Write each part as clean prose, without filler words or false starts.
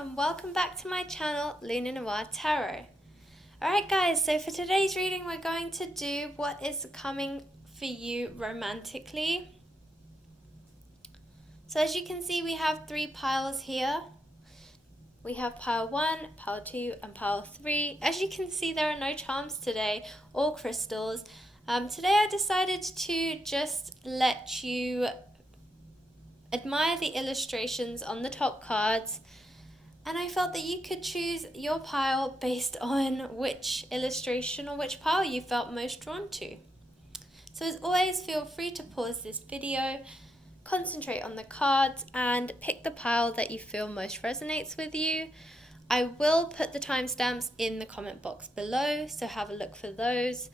and welcome back to my channel, Luna Noir Tarot. Alright guys, so for today's reading we're going to do what is coming for you romantically. So as you can see, we have 3 piles here. We have pile 1, pile 2 and pile 3. As you can see, there are no charms today or crystals. Today I decided to just let you admire the illustrations on the top cards, and I felt that you could choose your pile based on which illustration or which pile you felt most drawn to. So as always, feel free to pause this video, concentrate on the cards and pick the pile that you feel most resonates with you. I will put the timestamps in the comment box below, so have a look for those.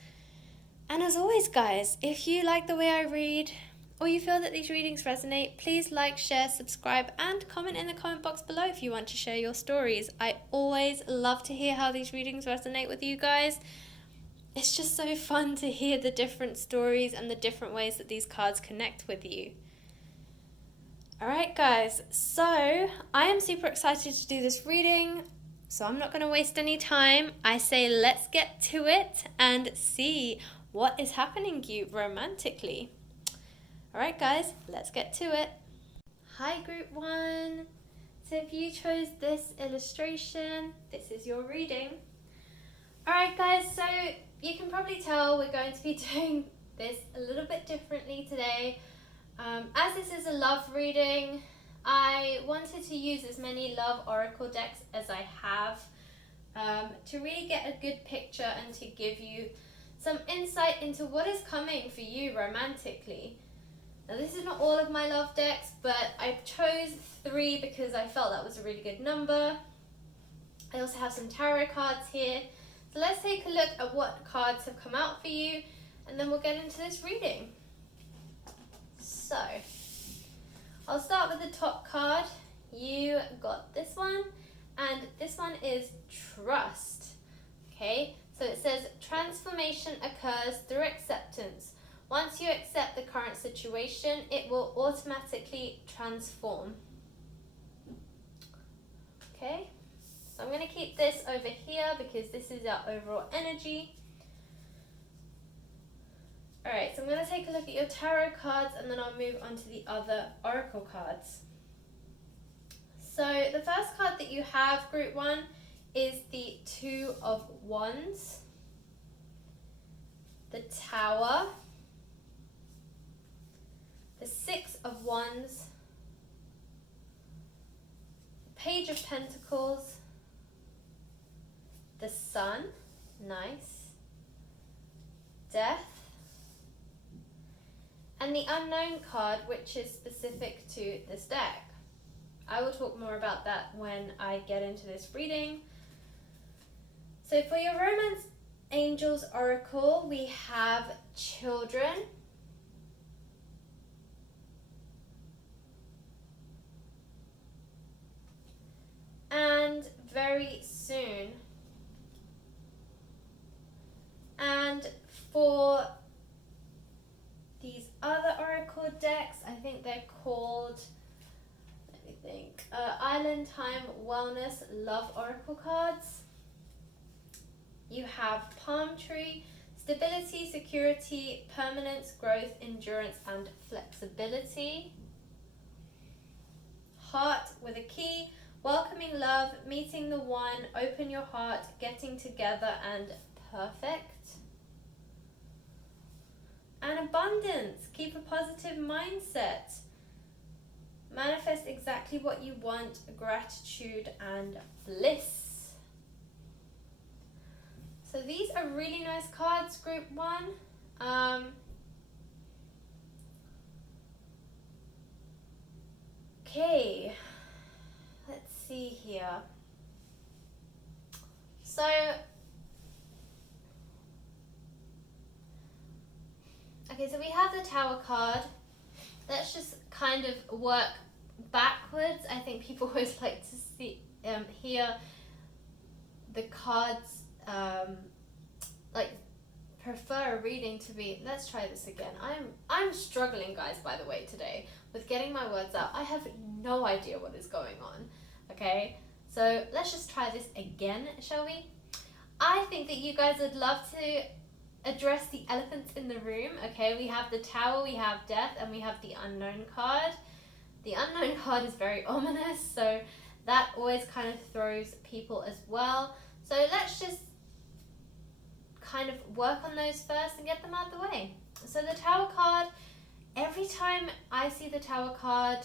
And as always guys, if you like the way I read, or you feel that these readings resonate, please like, share, subscribe, and comment in the comment box below if you want to share your stories. I always love to hear how these readings resonate with you guys. It's just so fun to hear the different stories and the different ways that these cards connect with you. Alright guys, so I am super excited to do this reading, so I'm not going to waste any time. I say let's get to it and see what is happening to you romantically. Alright guys, let's get to it. Hi group 1. So if you chose this illustration, this is your reading. Alright guys, so you can probably tell we're going to be doing this a little bit differently today. As this is a love reading, I wanted to use as many love oracle decks as I have to really get a good picture and to give you some insight into what is coming for you romantically. Now this is not all of my love decks, but I chose 3 because I felt that was a really good number. I also have some tarot cards here. So let's take a look at what cards have come out for you, and then we'll get into this reading. So, I'll start with the top card. You got this one, and this one is trust. Okay, so it says transformation occurs through acceptance. Once you accept the current situation, it will automatically transform. Okay, so I'm going to keep this over here because this is our overall energy. Alright, so I'm going to take a look at your tarot cards and then I'll move on to the other oracle cards. So the first card that you have, group 1, is the 2 of Wands, the Tower, the 6 of Wands, the Page of Pentacles, the Sun, nice, Death, and the Unknown card, which is specific to this deck. I will talk more about that when I get into this reading. So for your Romance Angels Oracle, we have Children, and Very Soon. And for these other oracle decks, I think they're called, let me think, Island Time Wellness Love Oracle cards. You have Palm Tree, Stability, Security, Permanence, Growth, Endurance, and Flexibility. Heart with a Key, Welcoming Love, Meeting the One, Open Your Heart, Getting Together, and Perfect. And Abundance, keep a positive mindset. Manifest exactly what you want, gratitude and bliss. So these are really nice cards, group 1. Okay, let's see here. So okay, so we have the Tower card. Let's just kind of work backwards. I think people always like to see, hear the cards, like prefer a reading to be, let's try this again. I'm struggling guys, by the way, today with getting my words out. I have no idea what is going on, okay? So let's just try this again, shall we? I think that you guys would love to address the elephants in the room. Okay, we have the Tower, we have Death, and we have the Unknown card. The Unknown card is very ominous, so that always kind of throws people as well. So let's just kind of work on those first and get them out of the way. So the Tower card, every time I see the Tower card,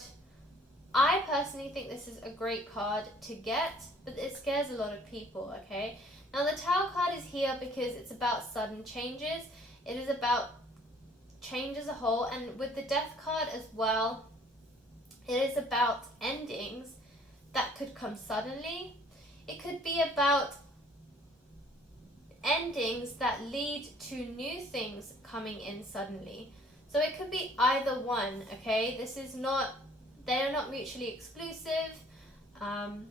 I personally think this is a great card to get, but it scares a lot of people, okay? Now the Tower card is here because it's about sudden changes. It is about change as a whole, and with the Death card as well, it is about endings that could come suddenly. It could be about endings that lead to new things coming in suddenly. So it could be either one, okay? They are not mutually exclusive. Often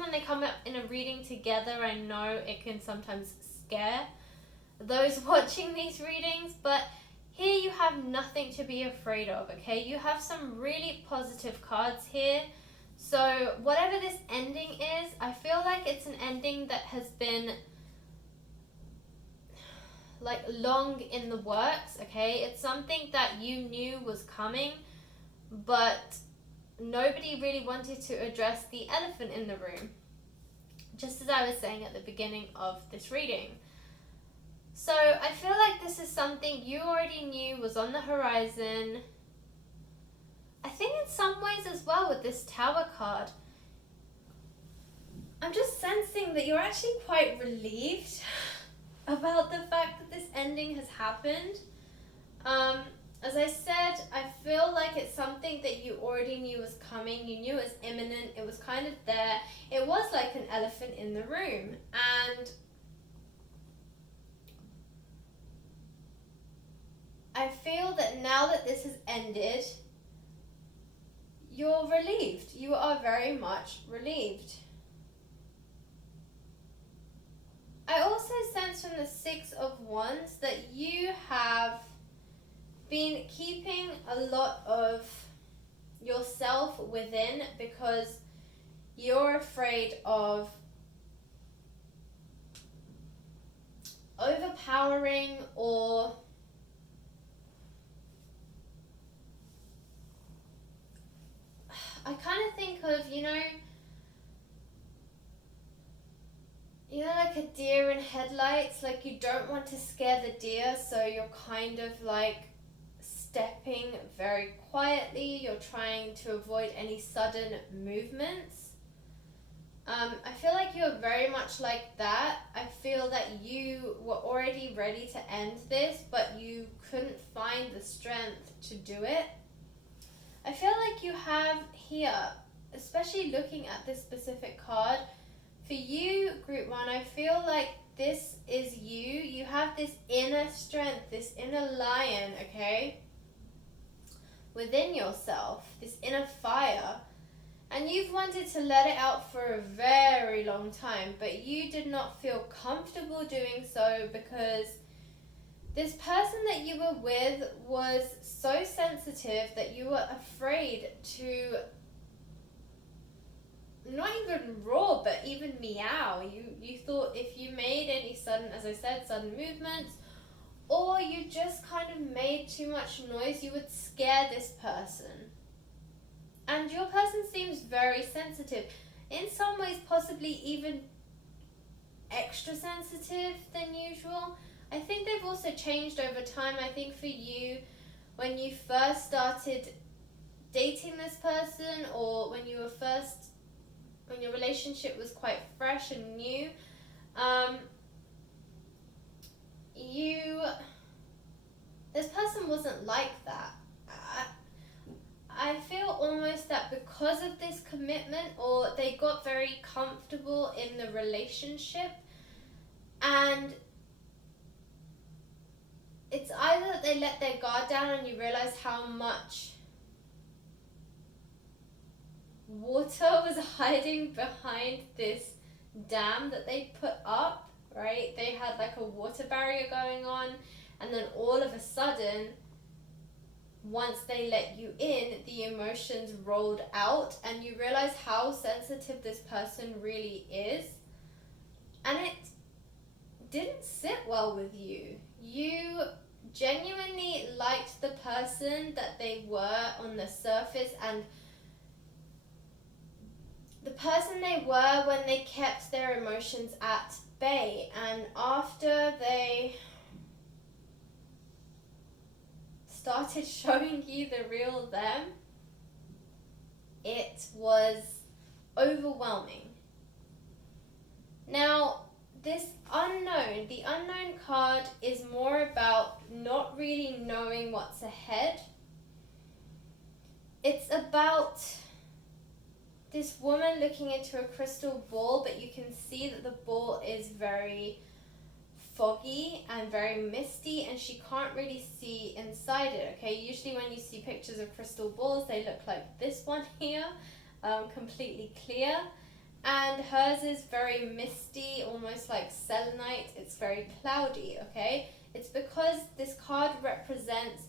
when they come up in a reading together, I know it can sometimes scare those watching these readings, but here you have nothing to be afraid of, okay? You have some really positive cards here. So whatever this ending is, I feel like it's an ending that has been like long in the works, okay? It's something that you knew was coming, but nobody really wanted to address the elephant in the room, just as I was saying at the beginning of this reading. So I feel like this is something you already knew was on the horizon. I think in some ways as well with this Tower card, I'm just sensing that you're actually quite relieved about the fact that this ending has happened. As I said, I feel like it's something that you already knew was coming. You knew it was imminent. It was kind of there. It was like an elephant in the room. And I feel that now that this has ended, you're relieved. You are very much relieved. I also sense from the Six of Wands that you have been keeping a lot of yourself within because you're afraid of overpowering or I kind of think of, like a deer in headlights, like you don't want to scare the deer, so you're kind of like stepping very quietly. You're trying to avoid any sudden movements. I feel like you're very much like that. I feel that you were already ready to end this, but you couldn't find the strength to do it. I feel like you have here, especially looking at this specific card, for you, Group 1, I feel like this is you. You have this inner strength, this inner lion, okay, within yourself, this inner fire. And you've wanted to let it out for a very long time, but you did not feel comfortable doing so because this person that you were with was so sensitive that you were afraid to not even roar, but even meow. You thought if you made any sudden, as I said, sudden movements, or you just kind of made too much noise, you would scare this person. And your person seems very sensitive. In some ways, possibly even extra sensitive than usual. I think they've also changed over time. I think for you, when you first started dating this person, or when your relationship was quite fresh and new, this person wasn't like that. I feel almost that because of this commitment, or they got very comfortable in the relationship, and it's either that they let their guard down and you realize how much water was hiding behind this dam that they put up, right? They had like a water barrier going on, and then all of a sudden once they let you in, the emotions rolled out and you realize how sensitive this person really is. And it didn't sit well with you. You genuinely liked the person that they were on the surface and the person they were when they kept their emotions at bay. And after they started showing you the real them, it was overwhelming. Now, the unknown card is more about not really knowing what's ahead. It's about this woman looking into a crystal ball, but you can see that the ball is very foggy and very misty and she can't really see inside it, okay? Usually when you see pictures of crystal balls, they look like this one here, completely clear. And hers is very misty, almost like selenite. It's very cloudy, okay? It's because this card represents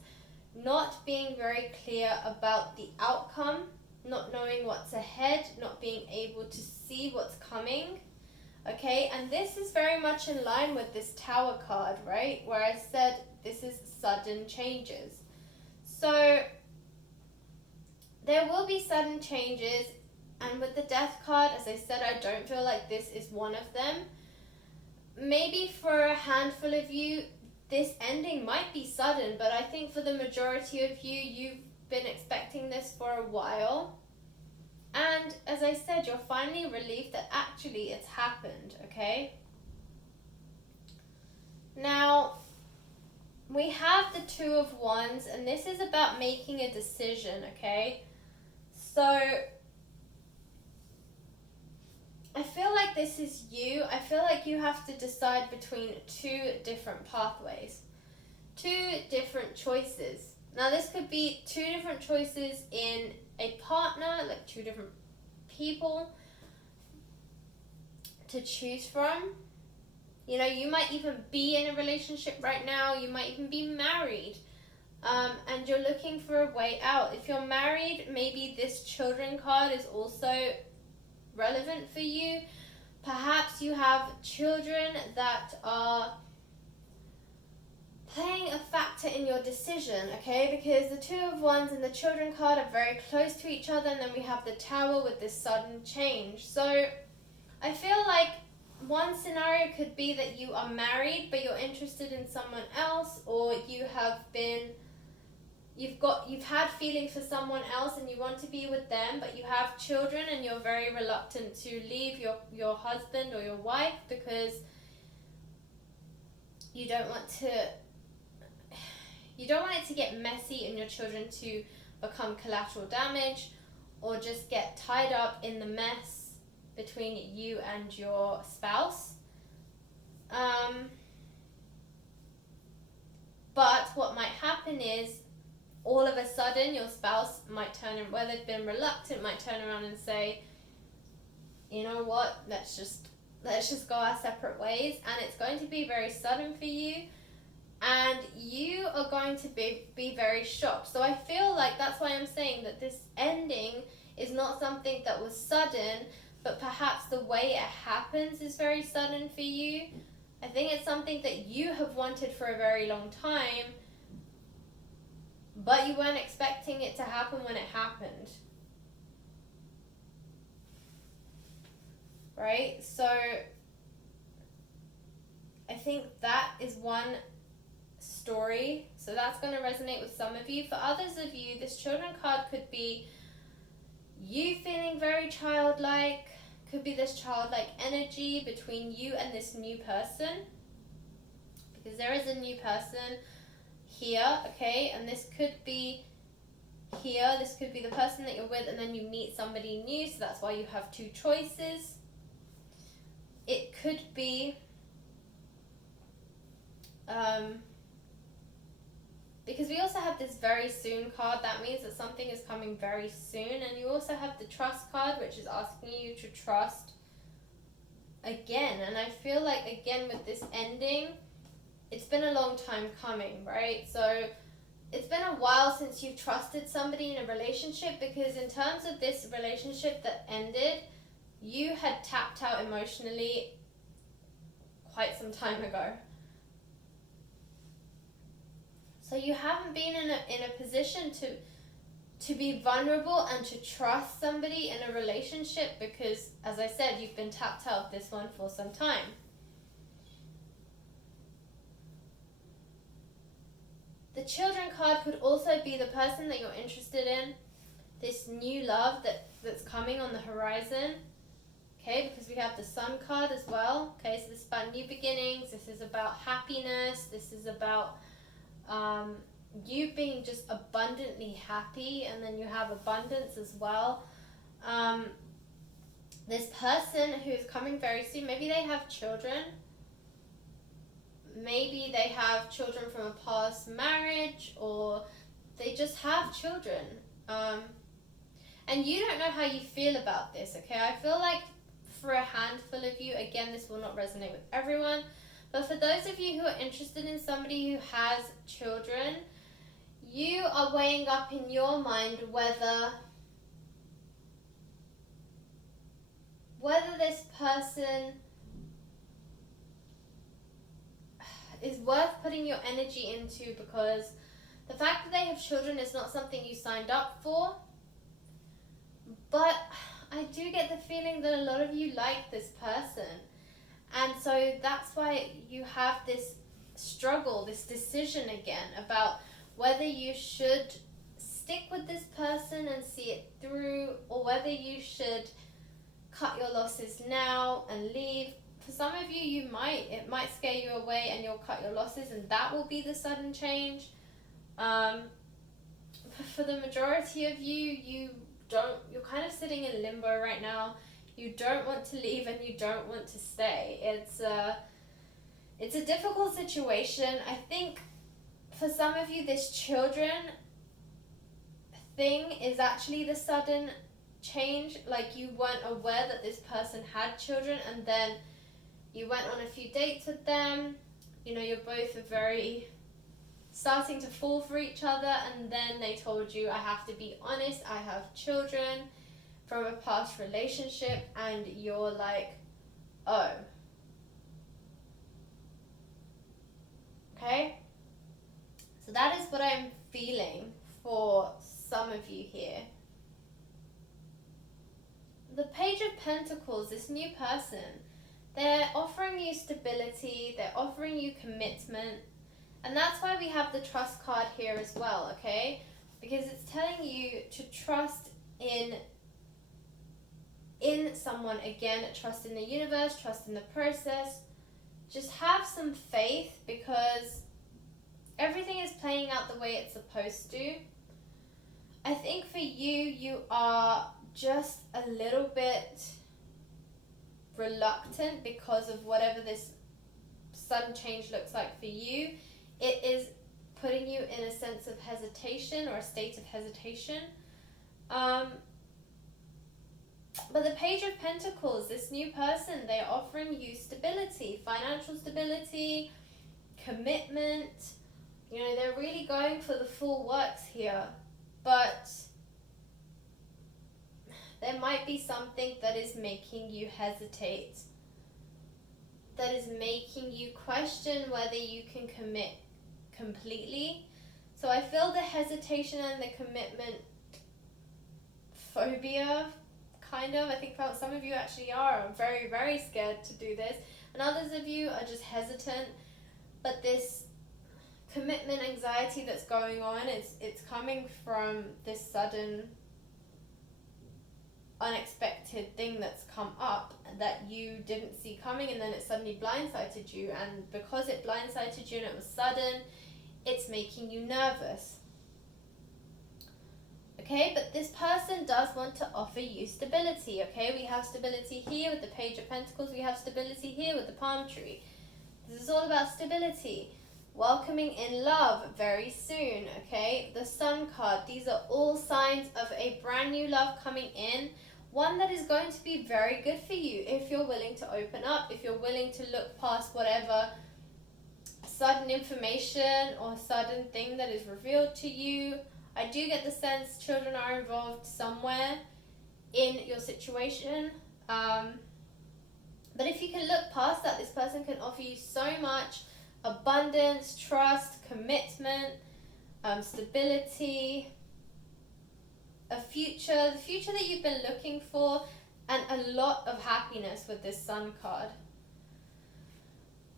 not being very clear about the outcome, not knowing what's ahead, not being able to see what's coming, okay? And this is very much in line with this Tower card, right? Where I said this is sudden changes. So there will be sudden changes. And with the Death card, as I said, I don't feel like this is one of them. Maybe for a handful of you, this ending might be sudden, but I think for the majority of you, you've been expecting this for a while. And as I said, you're finally relieved that actually it's happened, okay? Now, we have the Two of Wands, and this is about making a decision, okay? So I feel like this is you. I feel like you have to decide between two different pathways, two different choices. Now, this could be two different choices in a partner, like two different people to choose from. You know, you might even be in a relationship right now. You might even be married. And you're looking for a way out. If you're married, maybe this children card is also relevant for you. Perhaps you have children that are playing a factor in your decision, okay? Because the Two of Wands and the children card are very close to each other, and then we have the Tower with this sudden change. So I feel like one scenario could be that you are married but you're interested in someone else, or you've had feelings for someone else and you want to be with them, but you have children and you're very reluctant to leave your husband or your wife because you don't want it to get messy and your children to become collateral damage or just get tied up in the mess between you and your spouse. But what might happen is all of a sudden your spouse might where they've been reluctant, might turn around and say, you know what, let's just go our separate ways. And it's going to be very sudden for you, and you are going to be very shocked. So I feel like that's why I'm saying that this ending is not something that was sudden, but perhaps the way it happens is very sudden for you. I think it's something that you have wanted for a very long time, but you weren't expecting it to happen when it happened. Right? So I think that is one story. So that's going to resonate with some of you. For others of you, this children card could be you feeling very childlike, could be this childlike energy between you and this new person, because there is a new person here, okay? And this could be here, this could be the person that you're with, and then you meet somebody new, so that's why you have two choices. It could be because we also have this very soon card. That means that something is coming very soon. And you also have the trust card, which is asking you to trust again. And I feel like, again, with this ending, it's been a long time coming, right? So it's been a while since you've trusted somebody in a relationship, because in terms of this relationship that ended, you had tapped out emotionally quite some time ago. So you haven't been in a position to be vulnerable and to trust somebody in a relationship, because, as I said, you've been tapped out of this one for some time. The Children card could also be the person that you're interested in, this new love that's coming on the horizon. Okay, because we have the Sun card as well. Okay, so this is about new beginnings. This is about happiness. This is about you being just abundantly happy, and then you have abundance as well. This person who's coming very soon, maybe they have children. Maybe they have children from a past marriage, or they just have children. And you don't know how you feel about this, okay? I feel like for a handful of you, again, this will not resonate with everyone, but for those of you who are interested in somebody who has children, you are weighing up in your mind whether this person is worth putting your energy into, because the fact that they have children is not something you signed up for. But I do get the feeling that a lot of you like this person. And so that's why you have this struggle, this decision again about whether you should stick with this person and see it through, or whether you should cut your losses now and leave. For some of you, it might scare you away and you'll cut your losses, and that will be the sudden change. For the majority of you, you're kind of sitting in limbo right now. You don't want to leave and you don't want to stay. It's a difficult situation. I think for some of you, this children thing is actually the sudden change. Like, you weren't aware that this person had children, and then you went on a few dates with them. You know, you're both very starting to fall for each other, and then they told you, I have to be honest, I have children from a past relationship, and you're like, oh. Okay? So that is what I'm feeling for some of you here. The Page of Pentacles, this new person, they're offering you stability, they're offering you commitment, and that's why we have the Trust card here as well, okay? Because it's telling you to trust in someone again, trust in the universe, trust in the process. Just have some faith, because everything is playing out the way it's supposed to. I think for you are just a little bit reluctant because of whatever this sudden change looks like for you. It is putting you in a sense of hesitation, or a state of hesitation. But the Page of Pentacles, this new person, they're offering you stability, financial stability, commitment. You know, they're really going for the full works here. But there might be something that is making you hesitate, that is making you question whether you can commit completely. So I feel the hesitation and the commitment phobia, kind of. I think some of you actually are very, very scared to do this, and others of you are just hesitant. But this commitment anxiety that's going on, it's coming from this sudden unexpected thing that's come up that you didn't see coming, and then it suddenly blindsided you, and because it blindsided you and it was sudden, it's making you nervous. Okay, but this person does want to offer you stability, okay? We have stability here with the Page of Pentacles, we have stability here with the Palm Tree. This is all about stability. Welcoming in love very soon, okay? The Sun card, these are all signs of a brand new love coming in. One that is going to be very good for you if you're willing to open up, if you're willing to look past whatever sudden information or sudden thing that is revealed to you. I do get the sense children are involved somewhere in your situation. But if you can look past that, this person can offer you so much abundance, trust, commitment, stability, the future that you've been looking for, and a lot of happiness with this Sun card.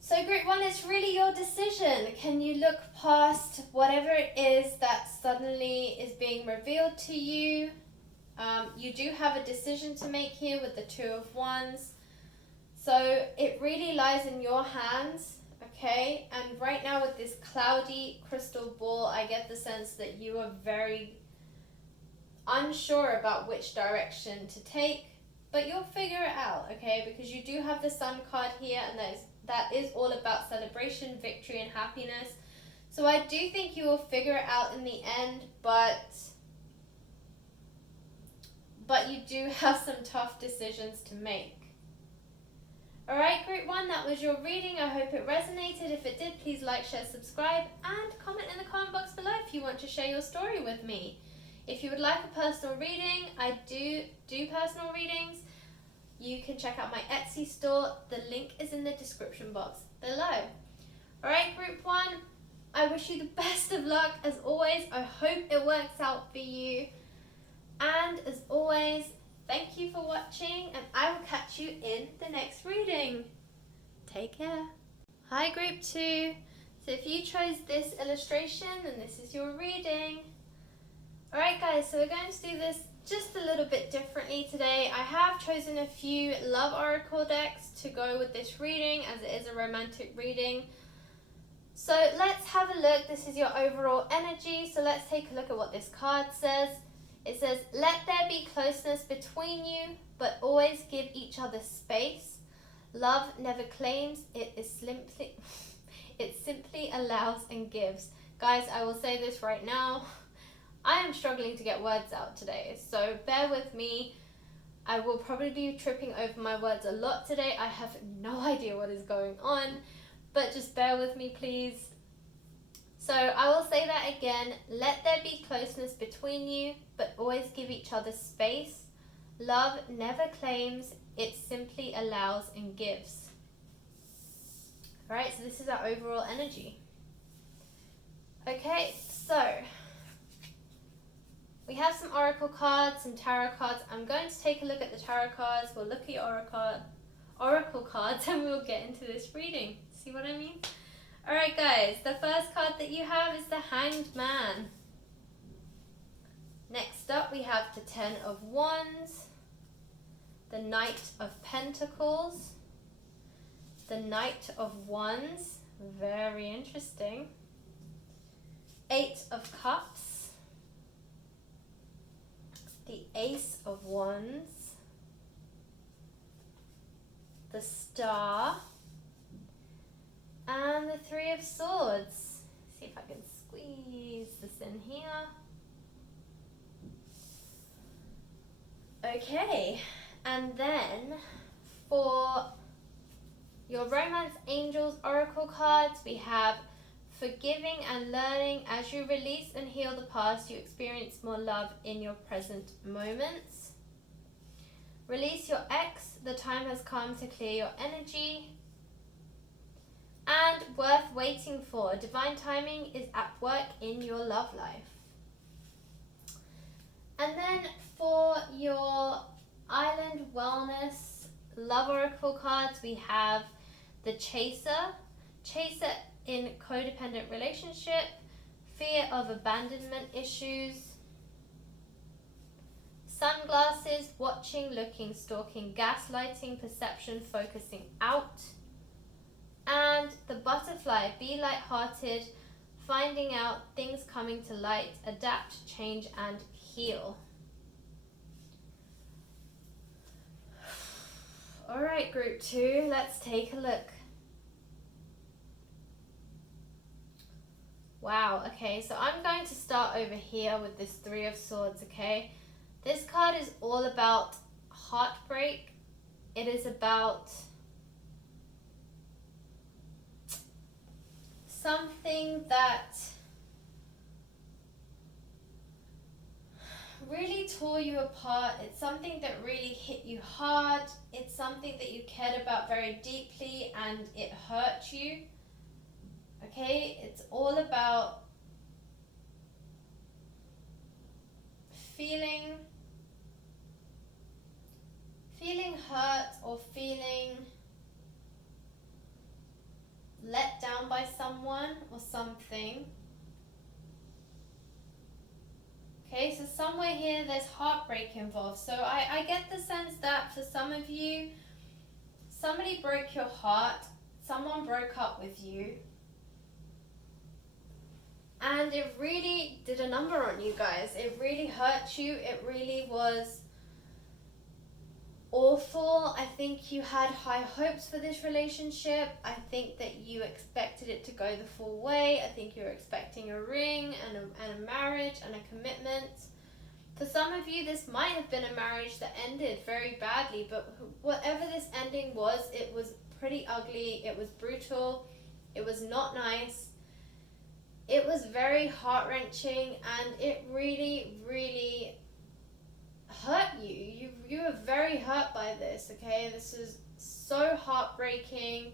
So group 1, it's really your decision. Can you look past whatever it is that suddenly is being revealed to you? You do have a decision to make here with the 2 of Wands. So it really lies in your hands, okay? And right now with this cloudy crystal ball, I get the sense that you are very unsure about which direction to take, but you'll figure it out, okay? Because you do have the Sun card here, and that is all about celebration, victory, and happiness. So I do think you will figure it out in the end, but you do have some tough decisions to make. Alright, group 1, that was your reading. I hope it resonated. If it did, please like, share, subscribe, and comment in the comment box below if you want to share your story with me. If you would like a personal reading, I do personal readings. You can check out my Etsy store. The link is in the description box below. Alright, group 1, I wish you the best of luck. As always, I hope it works out for you. And as always, thank you for watching, and I will catch you in the next reading. Take care. Hi, group 2. So if you chose this illustration, then this is your reading. Alright guys, so we're going to do this just a little bit differently today. I have chosen a few love oracle decks to go with this reading, as it is a romantic reading. So let's have a look. This is your overall energy. So let's take a look at what this card says. It says, let there be closeness between you, but always give each other space. Love never claims, it simply allows and gives. Guys, I will say this right now. I am struggling to get words out today, so bear with me. I will probably be tripping over my words a lot today. I have no idea what is going on, but just bear with me, please. So I will say that again. Let there be closeness between you, but always give each other space. Love never claims, it simply allows and gives. Alright, so this is our overall energy. Okay, so we have some oracle cards, some tarot cards. I'm going to take a look at the tarot cards. We'll look at your oracle cards, and we'll get into this reading. See what I mean? Alright guys, the first card that you have is the Hanged Man. Next up we have the 10 of Wands, the Knight of Pentacles, the Knight of Wands, very interesting, 8 of Cups, the Ace of Wands, the Star, and the 3 of Swords. See if I can squeeze this in here. Okay, and then for your Romance Angels Oracle cards, we have forgiving and learning. As you release and heal the past, you experience more love in your present moments. Release your ex. The time has come to clear your energy. And worth waiting for. Divine timing is at work in your love life. And then for your Island Wellness Love Oracle cards, we have the Chaser. Chaser in codependent relationship, fear of abandonment issues, sunglasses, watching, looking, stalking, gaslighting, perception, focusing out. And the Butterfly, be lighthearted, finding out, things coming to light, adapt, change, and heal. Alright, group 2, let's take a look. Wow, okay, so I'm going to start over here with this 3 of Swords, okay? This card is all about heartbreak. It is about something that really tore you apart. It's something that really hit you hard. It's something that you cared about very deeply and it hurt you. Okay, it's all about feeling hurt or feeling let down by someone or something. Okay, so somewhere here there's heartbreak involved. So I get the sense that for some of you, somebody broke your heart, someone broke up with you, and it really did a number on you guys. It really hurt you. It really was awful. I think you had high hopes for this relationship. I think that you expected it to go the full way. I think you were expecting a ring and a marriage and a commitment. For some of you, this might have been a marriage that ended very badly, but whatever this ending was, it was pretty ugly. It was brutal. It was not nice. It was very heart-wrenching, and it really, really hurt you. You were very hurt by this, okay? This is so heartbreaking.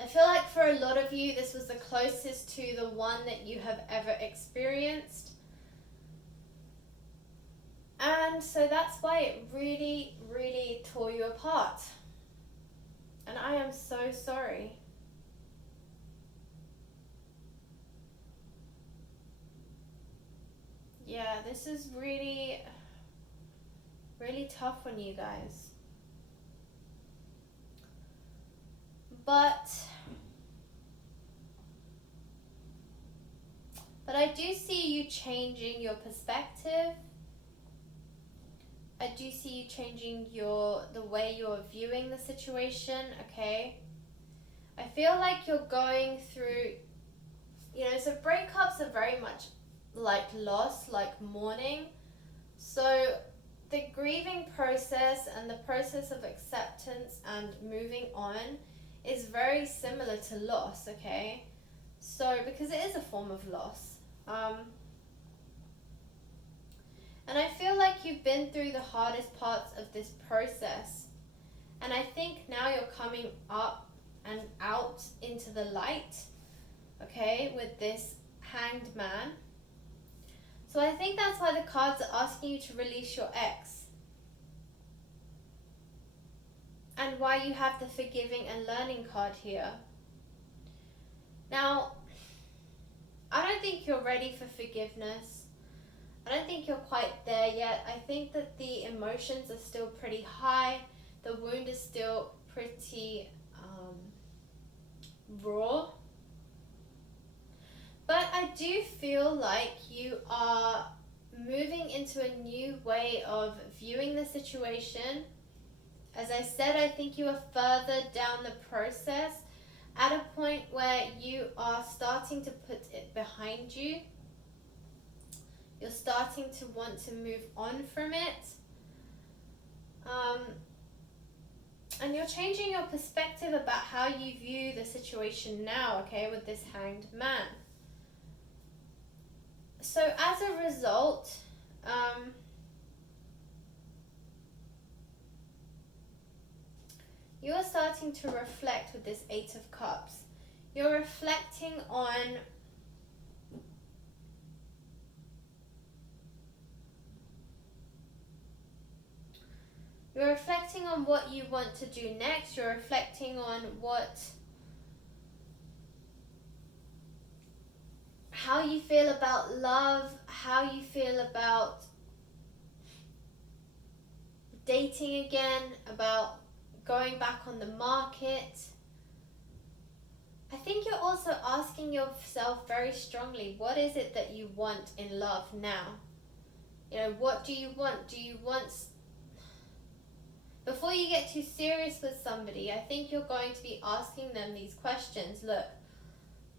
I feel like for a lot of you, this was the closest to the one that you have ever experienced. And so that's why it really, really tore you apart. And I am so sorry. Yeah, this is really, really tough on you guys. But I do see you changing your perspective. I do see you changing the way you're viewing the situation, okay? I feel like you're going through, so breakups are very much like loss, like mourning. So the grieving process and the process of acceptance and moving on is very similar to loss, okay? So, because it is a form of loss. And I feel like you've been through the hardest parts of this process. And I think now you're coming up and out into the light, okay, with this Hanged Man. So I think that's why the cards are asking you to release your ex. And why you have the forgiving and learning card here. Now, I don't think you're ready for forgiveness. I don't think you're quite there yet. I think that the emotions are still pretty high. The wound is still pretty raw. But I do feel like you are moving into a new way of viewing the situation. As I said, I think you are further down the process at a point where you are starting to put it behind you. You're starting to want to move on from it. And you're changing your perspective about how you view the situation now, okay, with this Hanged Man. So as a result, you are starting to reflect with this Eight of Cups. You're reflecting on what you want to do next. You're reflecting on how you feel about love, how you feel about dating again, about going back on the market. I think you're also asking yourself very strongly, what is it that you want in love now? What do you want? Before you get too serious with somebody, I think you're going to be asking them these questions. Look,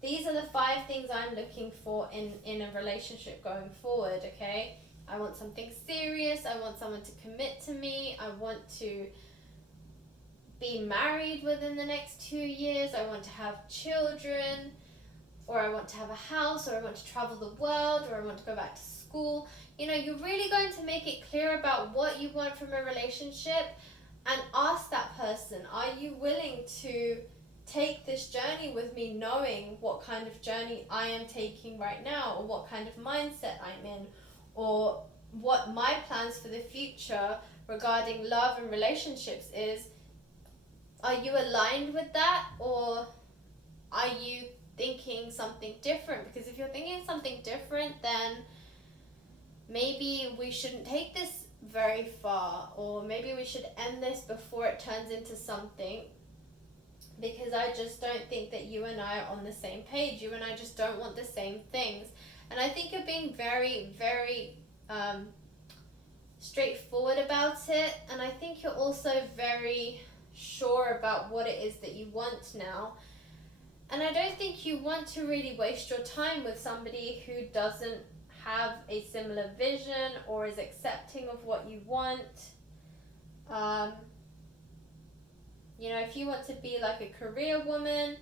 these are the 5 things I'm looking for in a relationship going forward, okay? I want something serious. I want someone to commit to me. I want to be married within the next 2 years, I want to have children, or I want to have a house, or I want to travel the world, or I want to go back to school. You know, you're really going to make it clear about what you want from a relationship and ask that person, are you willing to take this journey with me, knowing what kind of journey I am taking right now, or what kind of mindset I'm in, or what my plans for the future regarding love and relationships is. Are you aligned with that, or are you thinking something different? Because if you're thinking something different, then maybe we shouldn't take this very far, or maybe we should end this before it turns into something, because I just don't think that you and I are on the same page. You and I just don't want the same things. And I think you're being very, very straightforward about it, and I think you're also very sure about what it is that you want now. And I don't think you want to really waste your time with somebody who doesn't have a similar vision or is accepting of what you want. You know, if you want to be like a career woman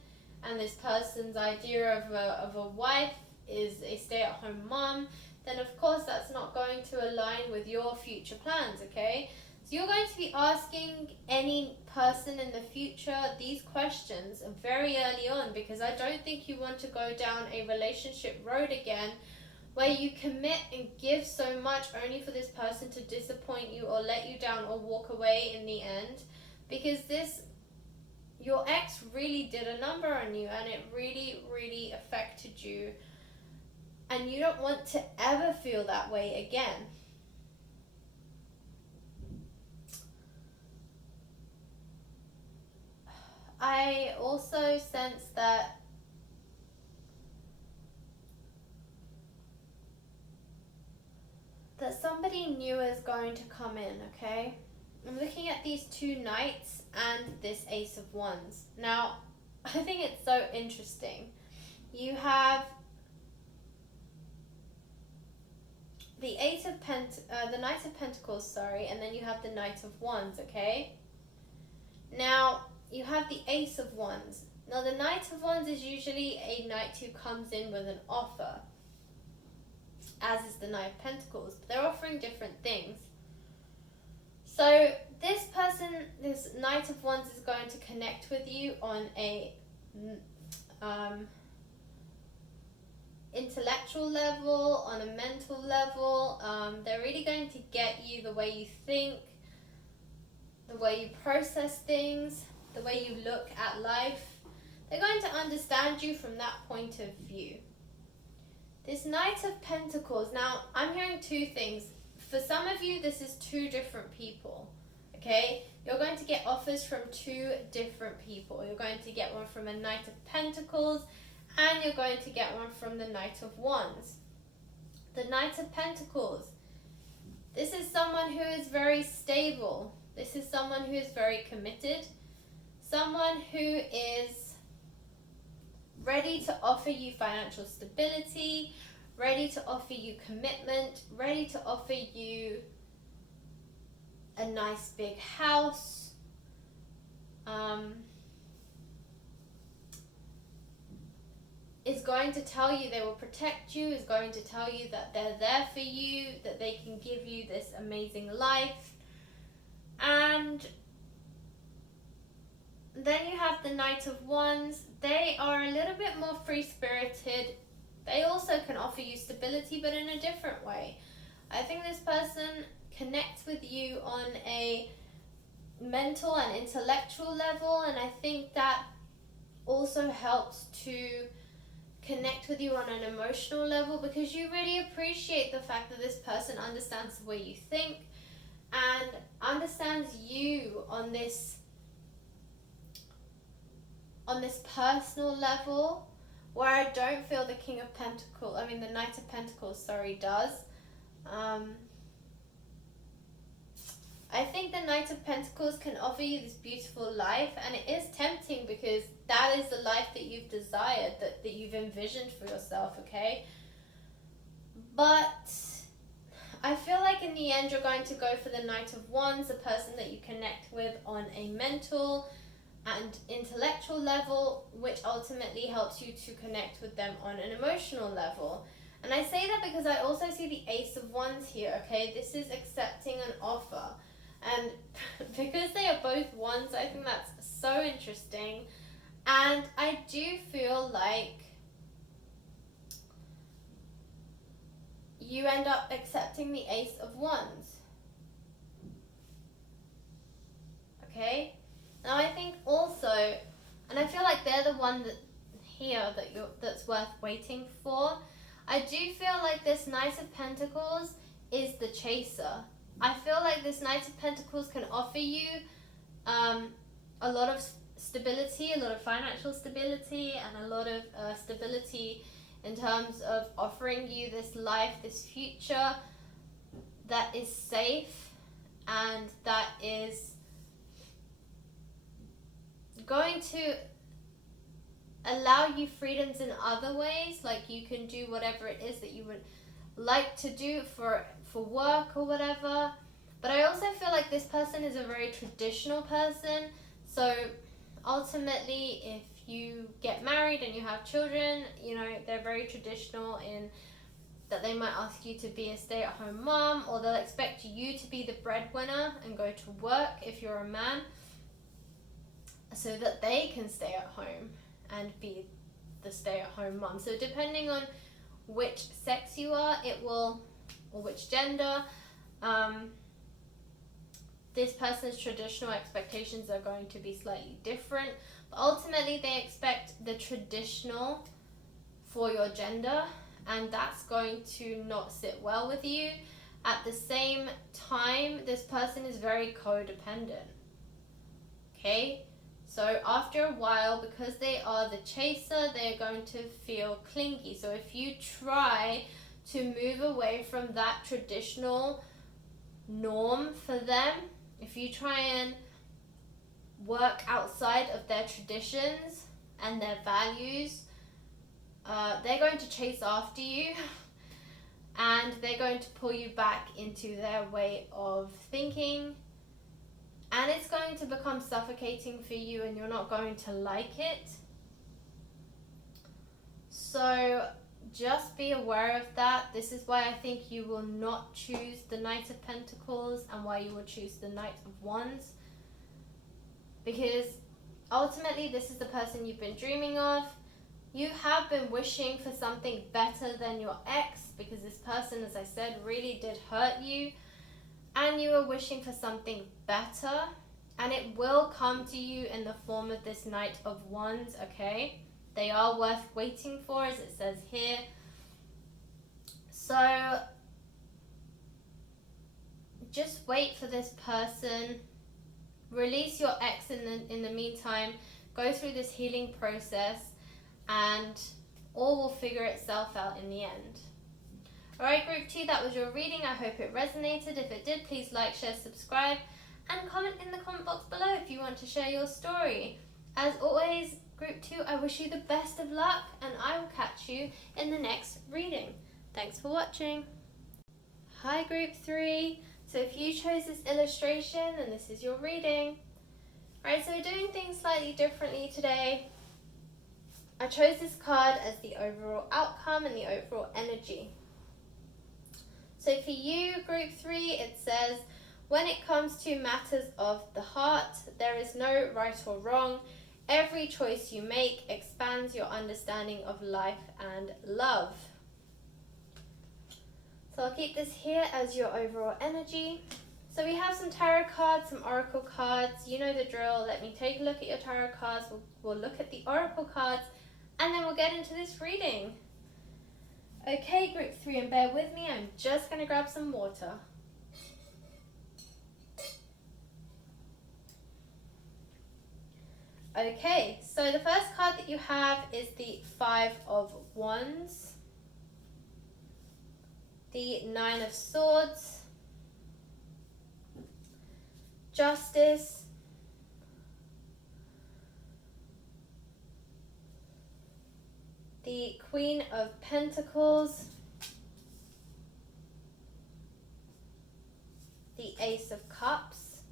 and this person's idea of a wife is a stay-at-home mom, then of course that's not going to align with your future plans, okay? So you're going to be asking any person in the future these questions very early on, because I don't think you want to go down a relationship road again where you commit and give so much only for this person to disappoint you or let you down or walk away in the end. Because your ex really did a number on you, and it really, really affected you. And you don't want to ever feel that way again. I also sense that somebody new is going to come in, okay? I'm looking at these two knights and this ace of wands. Now, I think it's so interesting. You have the the Knight of Pentacles, and then you have the Knight of Wands, okay? Now, you have the Ace of Wands. Now, the Knight of Wands is usually a knight who comes in with an offer, as is the Knight of Pentacles, but they're offering different things. So this person, this Knight of Wands, is going to connect with you on a intellectual level, on a mental level. They're really going to get you the way you think, the way you process things, the way you look at life. They're going to understand you from that point of view. This Knight of Pentacles, now I'm hearing two things. For some of you, this is two different people, okay? You're going to get offers from two different people. You're going to get one from a Knight of Pentacles, and you're going to get one from the Knight of Wands. The Knight of Pentacles, this is someone who is very stable. This is someone who is very committed. Someone who is ready to offer you financial stability, ready to offer you commitment, ready to offer you a nice big house. Is going to tell you they will protect you, is going to tell you that they're there for you, that they can give you this amazing life. And then you have the Knight of Wands. They are a little bit more free-spirited. They also can offer you stability, but in a different way. I think this person connects with you on a mental and intellectual level, and I think that also helps to connect with you on an emotional level, because you really appreciate the fact that this person understands the way you think and understands you on this personal level, where I don't feel the the Knight of Pentacles, does. I think the Knight of Pentacles can offer you this beautiful life, and it is tempting because that is the life that you've desired, that you've envisioned for yourself, okay? But I feel like in the end you're going to go for the Knight of Wands, a person that you connect with on a mental and intellectual level, which ultimately helps you to connect with them on an emotional level. And I say that because I also see the Ace of Wands here, okay? This is accepting an offer. And because they are both wands, I think that's so interesting. And I do feel like you end up accepting the Ace of Wands. Okay? Now I think also, and I feel like they're the one that here that's worth waiting for. I do feel like this Knight of Pentacles is the chaser. I feel like this Knight of Pentacles can offer you a lot of stability, a lot of financial stability, and a lot of stability in terms of offering you this life, this future that is safe and that is going to allow you freedoms in other ways, like you can do whatever it is that you would like to do for work or whatever. But I also feel like this person is a very traditional person, so ultimately if you get married and you have children, you know, they're very traditional in that they might ask you to be a stay-at-home mom, or they'll expect you to be the breadwinner and go to work if you're a man, so that they can stay at home and be the stay-at-home mom. So depending on which sex you are, it will, or which gender, this person's traditional expectations are going to be slightly different. But ultimately, they expect the traditional for your gender, and that's going to not sit well with you. At the same time, this person is very codependent. Okay? So after a while, because they are the chaser, they're going to feel clingy. So if you try to move away from that traditional norm for them, if you try and work outside of their traditions and their values, they're going to chase after you and they're going to pull you back into their way of thinking. And it's going to become suffocating for you and you're not going to like it. So just be aware of that. This is why I think you will not choose the Knight of Pentacles and why you will choose the Knight of Wands. Because ultimately this is the person you've been dreaming of. You have been wishing for something better than your ex, because this person, as I said, really did hurt you. And you are wishing for something better, and it will come to you in the form of this Knight of Wands, okay? They are worth waiting for, as it says here. So just wait for this person. Release your ex in the meantime. Go through this healing process, and all will figure itself out in the end. Alright, Group 2, that was your reading. I hope it resonated. If it did, please like, share, subscribe, and comment in the comment box below if you want to share your story. As always, Group 2, I wish you the best of luck, and I will catch you in the next reading. Thanks for watching. Hi, Group 3. So if you chose this illustration, then this is your reading. Alright, so we're doing things slightly differently today. I chose this card as the overall outcome and the overall energy. So for you, Group 3, it says, when it comes to matters of the heart, there is no right or wrong. Every choice you make expands your understanding of life and love. So I'll keep this here as your overall energy. So we have some tarot cards, some oracle cards. You know the drill. Let me take a look at your tarot cards. We'll look at the oracle cards, and then we'll get into this reading. Okay, Group 3, and bear with me, I'm just going to grab some water. Okay, so the first card that you have is the Five of Wands, the Nine of Swords, Justice, the Queen of Pentacles, the Ace of Cups,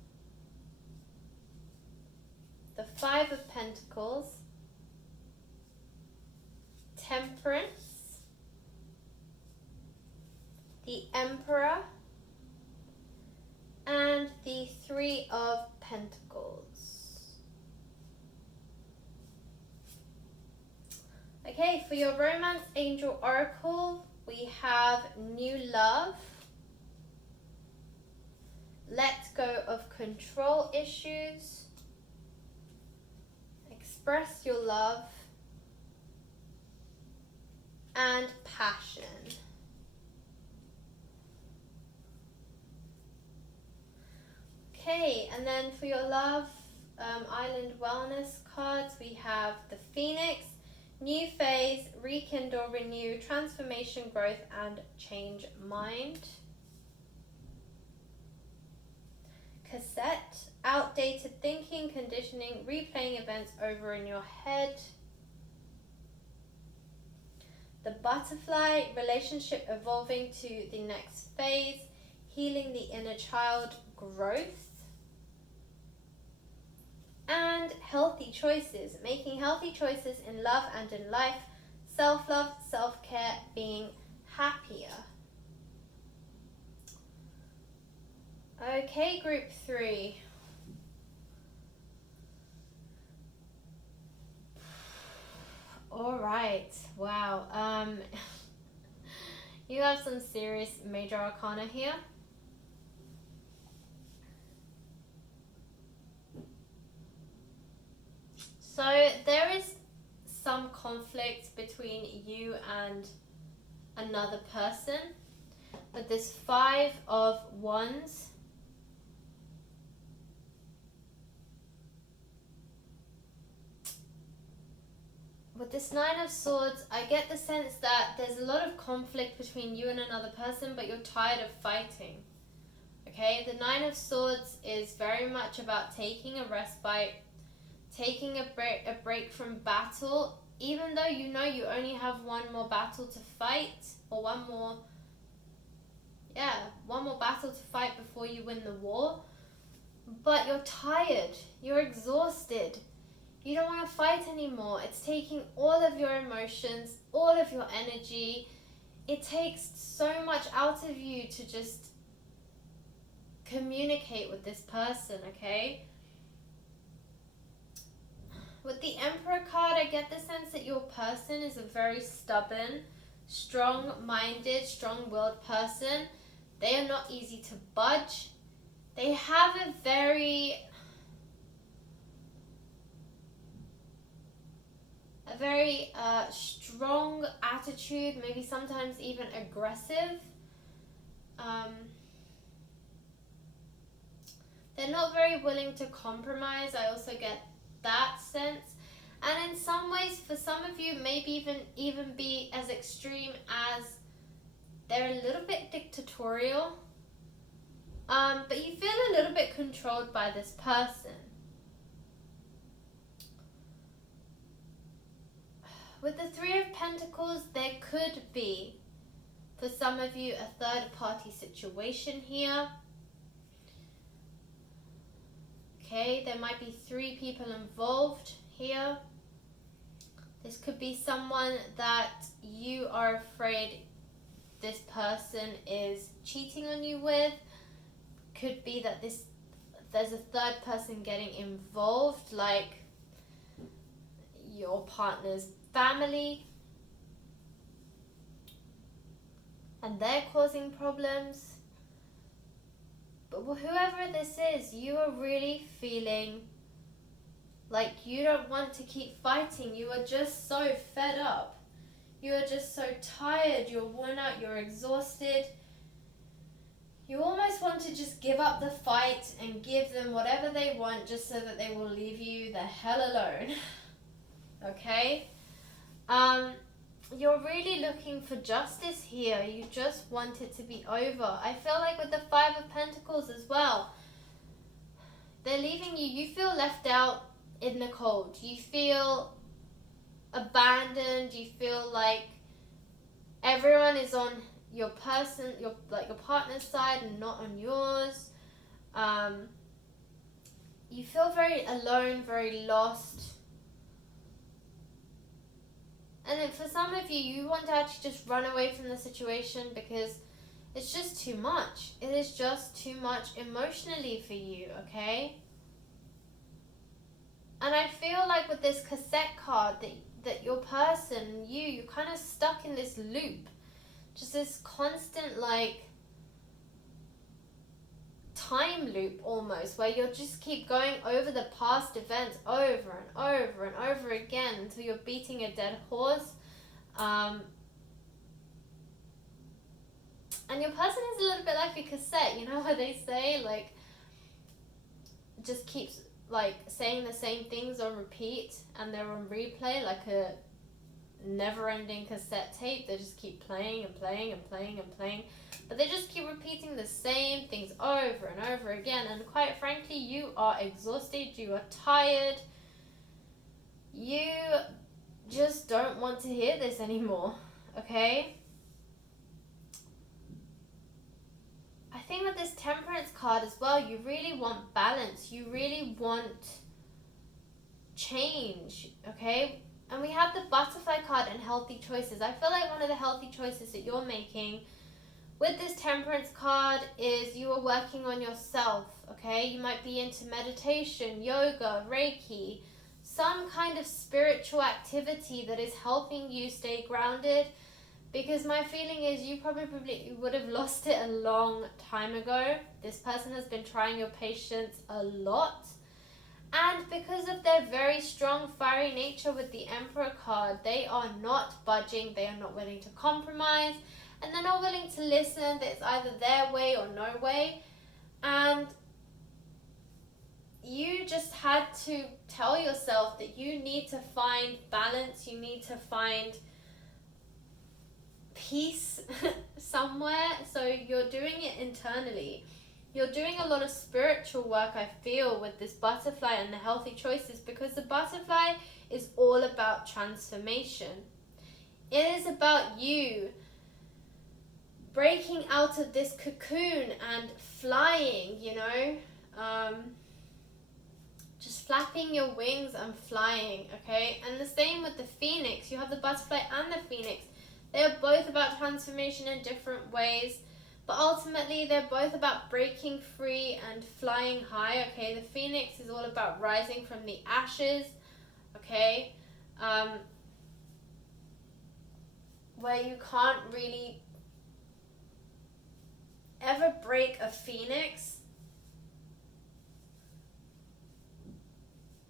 the Five of Pentacles, Temperance, the Emperor, and the Three of Pentacles. Okay, for your Romance Angel Oracle, we have New Love, Let Go of Control Issues, Express Your Love, and Passion. Okay, and then for your love island wellness cards, we have the Phoenix, New Phase, Rekindle, Renew, Transformation, Growth, and Change Mind. Cassette, Outdated Thinking, Conditioning, Replaying Events over in your head. The Butterfly, Relationship evolving to the next phase, Healing the Inner Child, Growth. And Healthy Choices, making healthy choices in love and in life, self-love, self-care, being happier. Okay, group 3. All right, wow. You have some serious major arcana here. So there is some conflict between you and another person, but this Five of Wands, with this Nine of Swords, I get the sense that there's a lot of conflict between you and another person, but you're tired of fighting. Okay, the Nine of Swords is very much about taking a respite, taking a break from battle, even though you know you only have one more battle to fight, or one more battle to fight before you win the war. But you're tired, you're exhausted, you don't want to fight anymore. It's taking all of your emotions, all of your energy. It takes so much out of you to just communicate with this person, okay? With the Emperor card, I get the sense that your person is a very stubborn, strong-minded, strong-willed person. They are not easy to budge. They have a very strong attitude, maybe sometimes even aggressive. They're not very willing to compromise. I also get that sense. And in some ways, for some of you, maybe even be as extreme as they're a little bit dictatorial. But you feel a little bit controlled by this person. With the Three of Pentacles, there could be, for some of you, a third-party situation here. Okay, there might be 3 people involved here. This could be someone that you are afraid this person is cheating on you with. Could be that there's a third person getting involved, like your partner's family, and they're causing problems. But whoever this is, you are really feeling like you don't want to keep fighting. You are just so fed up. You are just so tired. You're worn out. You're exhausted. You almost want to just give up the fight and give them whatever they want just so that they will leave you the hell alone. Okay? You're really looking for justice here. You just want it to be over. I feel like with the Five of Pentacles as well, they're leaving you. You feel left out in the cold. You feel abandoned. You feel like everyone is on your partner's side and not on yours. You feel very alone, very lost. And then for some of you, you want to actually just run away from the situation because it's just too much. It is just too much emotionally for you, okay? And I feel like with this cassette card that your person, you're kind of stuck in this loop. Just this constant like time loop almost, where you'll just keep going over the past events over and over and over again until you're beating a dead horse. And your person is a little bit like a cassette, you know what they say, like, just keeps like saying the same things on repeat and they're on replay like a never-ending cassette tape. They just keep playing and playing and playing and playing, but they just keep repeating the same things over and over again. And quite frankly, you are exhausted, you are tired, you just don't want to hear this anymore, okay? I think with this Temperance card as well, you really want balance, you really want change, okay? And we have the Butterfly card and healthy choices. I feel like one of the healthy choices that you're making with this Temperance card is you are working on yourself, okay? You might be into meditation, yoga, Reiki, some kind of spiritual activity that is helping you stay grounded, because my feeling is you probably would have lost it a long time ago. This person has been trying your patience a lot. And because of their very strong fiery nature with the Emperor card, they are not budging, they are not willing to compromise, and they're not willing to listen. It's either their way or no way. And you just had to tell yourself that you need to find balance, you need to find peace somewhere. So you're doing it internally. You're doing a lot of spiritual work, I feel, with this Butterfly and the healthy choices, because the Butterfly is all about transformation. It is about you breaking out of this cocoon and flying, you know, just flapping your wings and flying, okay? And the same with the Phoenix. You have the Butterfly and the Phoenix. They are both about transformation in different ways. But ultimately, they're both about breaking free and flying high, okay? The Phoenix is all about rising from the ashes, okay? Where you can't really ever break a Phoenix,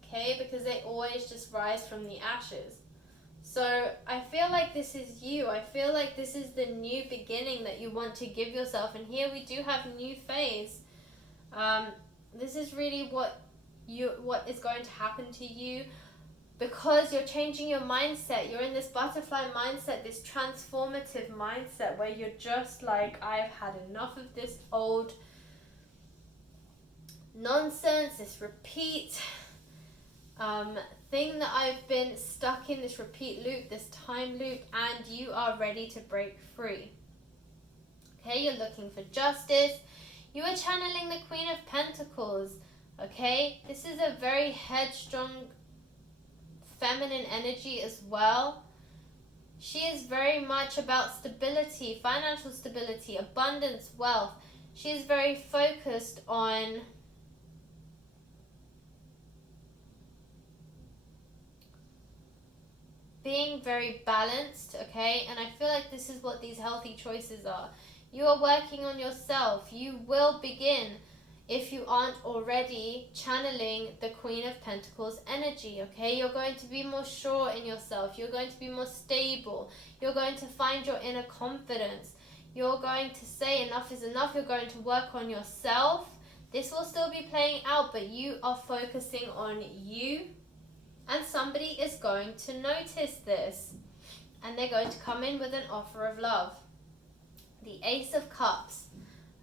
okay? Because they always just rise from the ashes. So I feel like this is you. I feel like this is the new beginning that you want to give yourself. And here we do have new phase. This is really what is going to happen to you, because you're changing your mindset. You're in this Butterfly mindset, this transformative mindset where you're just like, I've had enough of this old nonsense, this repeat thing that I've been stuck in, this repeat loop, this time loop, and you are ready to break free. Okay, you're looking for justice. You are channeling the Queen of Pentacles. Okay, this is a very headstrong feminine energy as well. She is very much about stability, financial stability, abundance, wealth. She is very focused on being very balanced, okay? And I feel like this is what these healthy choices are. You are working on yourself. You will begin, if you aren't already, channeling the Queen of Pentacles energy, okay? You're going to be more sure in yourself. You're going to be more stable. You're going to find your inner confidence. You're going to say enough is enough. You're going to work on yourself. This will still be playing out, but you are focusing on you. And somebody is going to notice this, and they're going to come in with an offer of love. The Ace of Cups.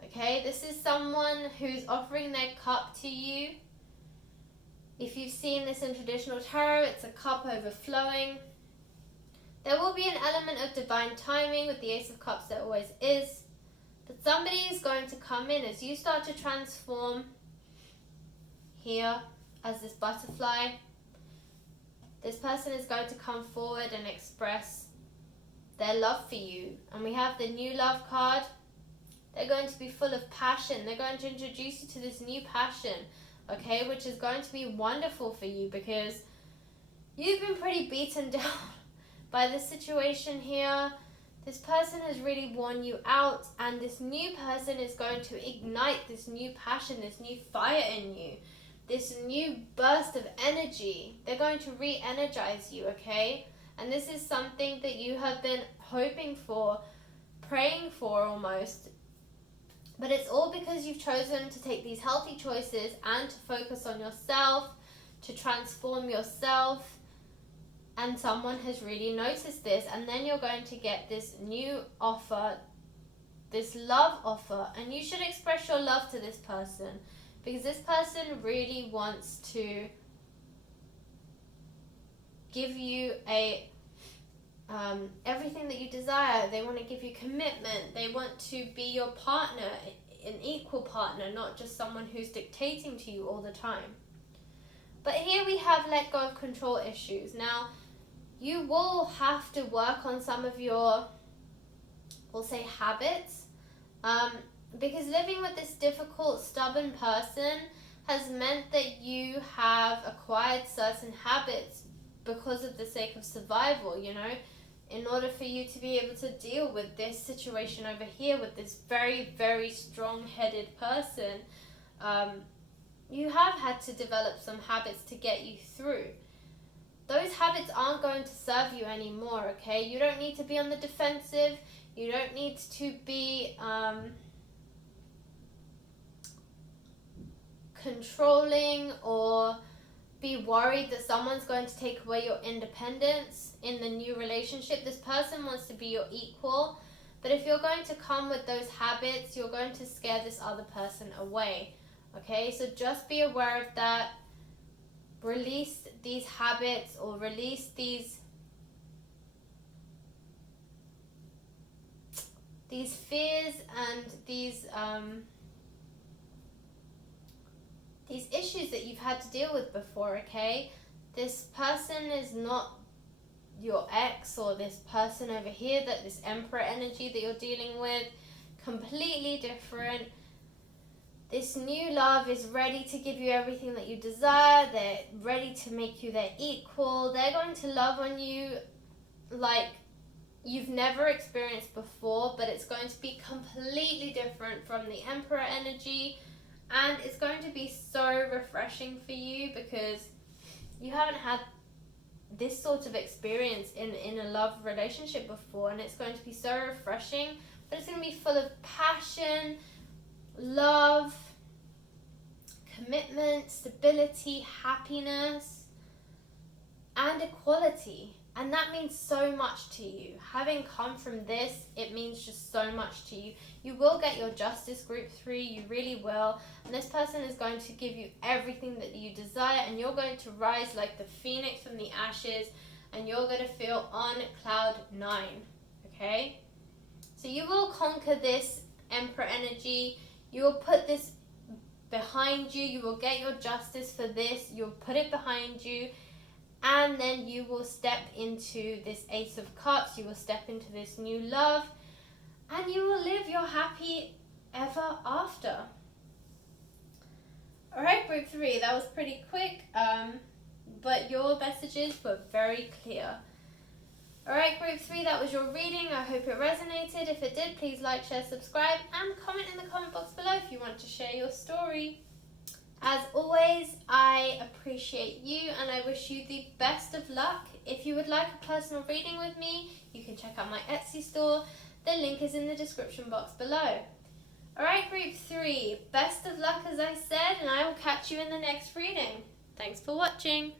Okay, this is someone who's offering their cup to you. If you've seen this in traditional tarot, it's a cup overflowing. There will be an element of divine timing with the Ace of Cups, there always is. But somebody is going to come in as you start to transform here as this butterfly. This person is going to come forward and express their love for you. And we have the new love card. They're going to be full of passion. They're going to introduce you to this new passion, okay, which is going to be wonderful for you because you've been pretty beaten down by this situation here. This person has really worn you out, and this new person is going to ignite this new passion, this new fire in you, this new burst of energy. They're going to re-energize you, okay? And this is something that you have been hoping for, praying for almost. But it's all because you've chosen to take these healthy choices and to focus on yourself, to transform yourself. And someone has really noticed this. And then you're going to get this new offer, this love offer. And you should express your love to this person, because this person really wants to give you everything that you desire. They want to give you commitment. They want to be your partner, an equal partner, not just someone who's dictating to you all the time. But here we have let go of control issues. Now, you will have to work on some of your, we'll say, habits, because living with this difficult, stubborn person has meant that you have acquired certain habits because of the sake of survival, you know, in order for you to be able to deal with this situation over here with this very, very strong-headed person. You have had to develop some habits to get you through. Those habits aren't going to serve you anymore, okay? You don't need to be on the defensive. You don't need to be controlling or be worried that someone's going to take away your independence in the new relationship. This person wants to be your equal, but if you're going to come with those habits, you're going to scare this other person away, okay? So just be aware of that. Release these habits or release these fears and these issues that you've had to deal with before, okay? This person is not your ex, or this person over here, that this Emperor energy that you're dealing with, completely different. This new love is ready to give you everything that you desire. They're ready to make you their equal. They're going to love on you like you've never experienced before, but it's going to be completely different from the Emperor energy. And it's going to be so refreshing for you because you haven't had this sort of experience in a love relationship before, and it's going to be so refreshing, but it's going to be full of passion, love, commitment, stability, happiness, and equality. And that means so much to you. Having come from this, it means just so much to you. You will get your Justice Group 3, you really will. And this person is going to give you everything that you desire, and you're going to rise like the phoenix from the ashes, and you're going to feel on cloud 9, okay? So you will conquer this Emperor energy. You will put this behind you. You will get your justice for this. You'll put it behind you. And then you will step into this Ace of Cups. You will step into this new love. And you will live your happy ever after. Alright, Group 3. That was pretty quick. But your messages were very clear. Alright, Group 3, that was your reading. I hope it resonated. If it did, please like, share, subscribe, and comment in the comment box below if you want to share your story. As always, I appreciate you and I wish you the best of luck. If you would like a personal reading with me, you can check out my Etsy store. The link is in the description box below. Alright, Group 3, best of luck as I said, and I will catch you in the next reading. Thanks for watching.